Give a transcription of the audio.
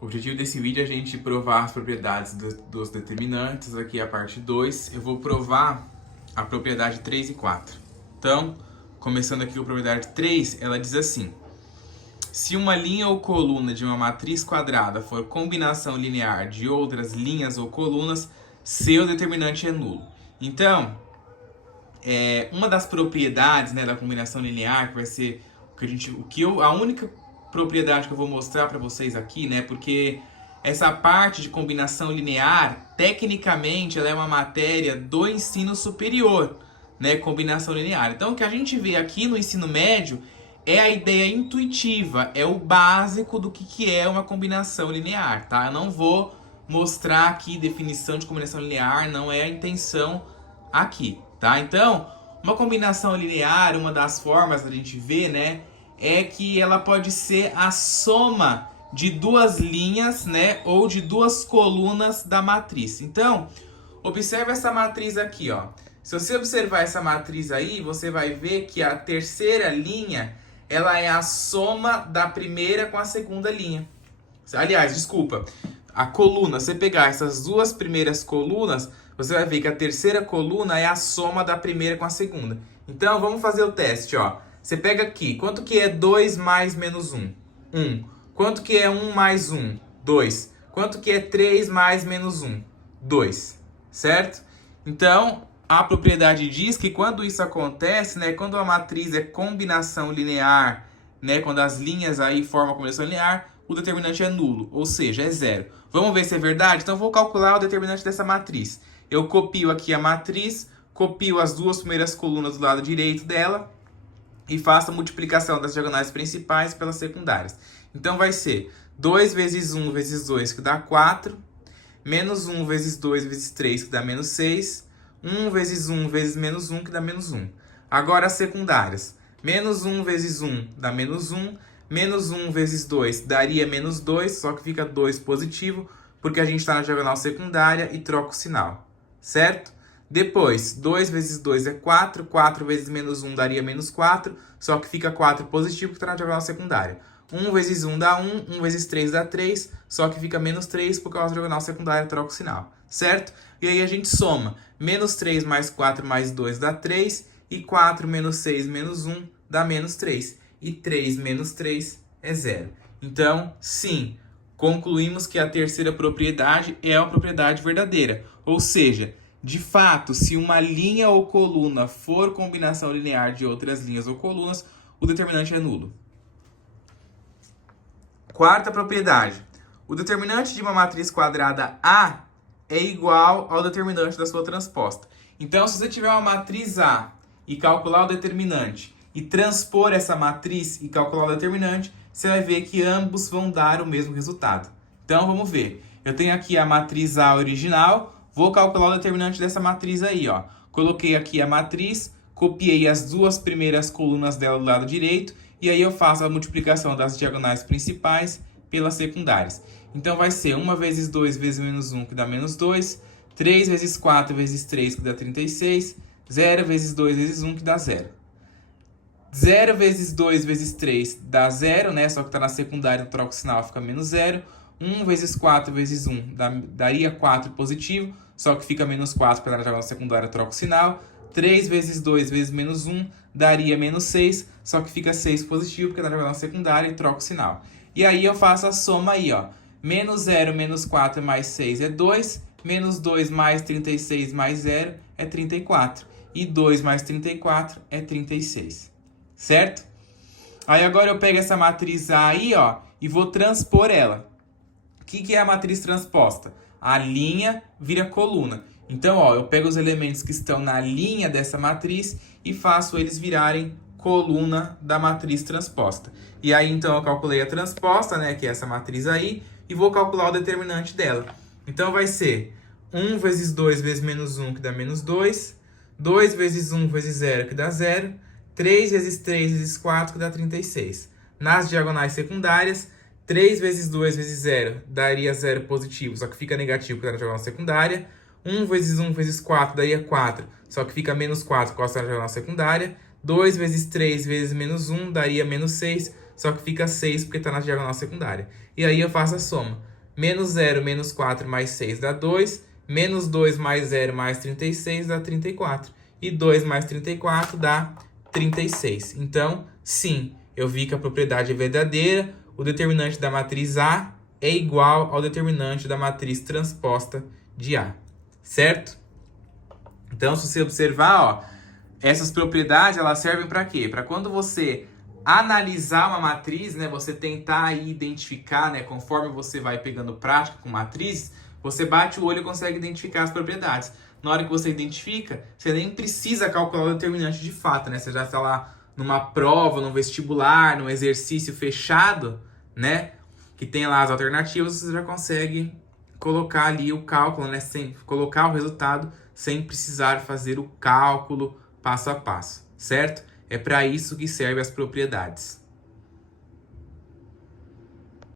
O objetivo desse vídeo é a gente provar as propriedades dos determinantes. Aqui é a parte 2. Eu vou provar a propriedade 3 e 4. Então, começando aqui com a propriedade 3, ela diz assim: se uma linha ou coluna de uma matriz quadrada for combinação linear de outras linhas ou colunas, seu determinante é nulo. Então, uma das propriedades, né, da combinação linear, que vai ser a única propriedade que eu vou mostrar para vocês aqui, né, porque essa parte de combinação linear, tecnicamente, ela é uma matéria do ensino superior, né, combinação linear. Então, o que a gente vê aqui no ensino médio é a ideia intuitiva, é o básico do que é uma combinação linear, tá? Eu não vou mostrar aqui definição de combinação linear, não é a intenção aqui, tá? Então, uma combinação linear, uma das formas da gente ver, né, é que ela pode ser a soma de duas linhas, né, ou de duas colunas da matriz. Então, observa essa matriz aqui, ó. Se você observar essa matriz aí, você vai ver que a terceira linha, ela é a soma da primeira com a segunda linha. Aliás, desculpa, a coluna, você pegar essas duas primeiras colunas, você vai ver que a terceira coluna é a soma da primeira com a segunda. Então, vamos fazer o teste, ó. Você pega aqui, quanto que é 2 mais menos 1? 1. Quanto que é 1 mais 1? 2. Quanto que é 3 mais menos 1? 2. Certo? Então, a propriedade diz que quando isso acontece, né, quando a matriz é combinação linear, né, quando as linhas aí formam a combinação linear, o determinante é nulo, ou seja, é zero. Vamos ver se é verdade? Então, vou calcular o determinante dessa matriz. Eu copio aqui a matriz, copio as duas primeiras colunas do lado direito dela e faço a multiplicação das diagonais principais pelas secundárias. Então, vai ser 2 vezes 1 vezes 2, que dá 4, menos 1 vezes 2 vezes 3, que dá menos 6, 1 vezes 1 vezes menos 1, que dá menos 1. Agora, as secundárias. Menos 1 vezes 1 dá menos 1, menos 1 vezes 2 daria menos 2, só que fica 2 positivo, porque a gente está na diagonal secundária e troca o sinal, certo? Depois, 2 vezes 2 é 4, 4 vezes menos 1 daria menos 4, só que fica 4 positivo, porque está na diagonal secundária. 1 vezes 1 dá 1, 1 vezes 3 dá 3, só que fica menos 3, por causa da diagonal secundária, troca o sinal, certo? E aí a gente soma, menos 3 mais 4 mais 2 dá 3, e 4 menos 6 menos 1 dá menos 3. E 3 menos 3 é 0. Então, sim, concluímos que a terceira propriedade é uma propriedade verdadeira. Ou seja, de fato, se uma linha ou coluna for combinação linear de outras linhas ou colunas, o determinante é nulo. Quarta propriedade. O determinante de uma matriz quadrada A é igual ao determinante da sua transposta. Então, se você tiver uma matriz A e calcular o determinante e transpor essa matriz e calcular o determinante, você vai ver que ambos vão dar o mesmo resultado. Então, vamos ver. Eu tenho aqui a matriz A original, vou calcular o determinante dessa matriz aí, ó. Coloquei aqui a matriz, copiei as duas primeiras colunas dela do lado direito, e aí eu faço a multiplicação das diagonais principais pelas secundárias. Então, vai ser 1 vezes 2 vezes menos 1, que dá menos 2, 3 vezes 4 vezes 3, que dá 36, 0 vezes 2 vezes 1, que dá 0. 0 vezes 2 vezes 3 dá 0, né? Só que está na secundária, troca o sinal, fica menos 0. 1 vezes 4 vezes 1 daria 4 positivo, só que fica menos 4 para na diagonal secundária, troca o sinal. 3 vezes 2 vezes menos 1 daria menos 6, só que fica 6 positivo, porque na diagonal secundária e troca o sinal. E aí eu faço a soma aí, ó. Menos 0 menos 4 mais 6 é 2, menos 2 mais 36 mais 0 é 34. E 2 mais 34 é 36. Certo? Aí agora eu pego essa matriz A aí, ó, e vou transpor ela. O que é a matriz transposta? A linha vira coluna. Então, ó, eu pego os elementos que estão na linha dessa matriz e faço eles virarem coluna da matriz transposta. E aí, então, eu calculei a transposta, né, que é essa matriz aí, e vou calcular o determinante dela. Então, vai ser 1 vezes 2 vezes menos 1, que dá menos 2. 2 vezes 1 vezes 0, que dá 0. 3 vezes 3 vezes 4, que dá 36. Nas diagonais secundárias, 3 vezes 2 vezes 0 daria 0 positivo, só que fica negativo, porque está na diagonal secundária. 1 vezes 1 vezes 4 daria 4, só que fica menos 4, porque está na diagonal secundária. 2 vezes 3 vezes menos 1 daria menos 6, só que fica 6 porque está na diagonal secundária. E aí eu faço a soma. Menos 0 menos 4 mais 6 dá 2. Menos 2 mais 0 mais 36 dá 34. E 2 mais 34 dá 36. Então, sim, eu vi que a propriedade é verdadeira. O determinante da matriz A é igual ao determinante da matriz transposta de A. Certo? Então, se você observar, ó, essas propriedades elas servem para quê? Para quando você analisar uma matriz, né, você tentar aí identificar, né, conforme você vai pegando prática com matrizes, você bate o olho e consegue identificar as propriedades. Na hora que você identifica, você nem precisa calcular o determinante de fato, né? Você já está lá numa prova, num vestibular, num exercício fechado, né, que tem lá as alternativas, você já consegue colocar ali o cálculo, né, sem colocar o resultado sem precisar fazer o cálculo passo a passo, certo? É para isso que servem as propriedades.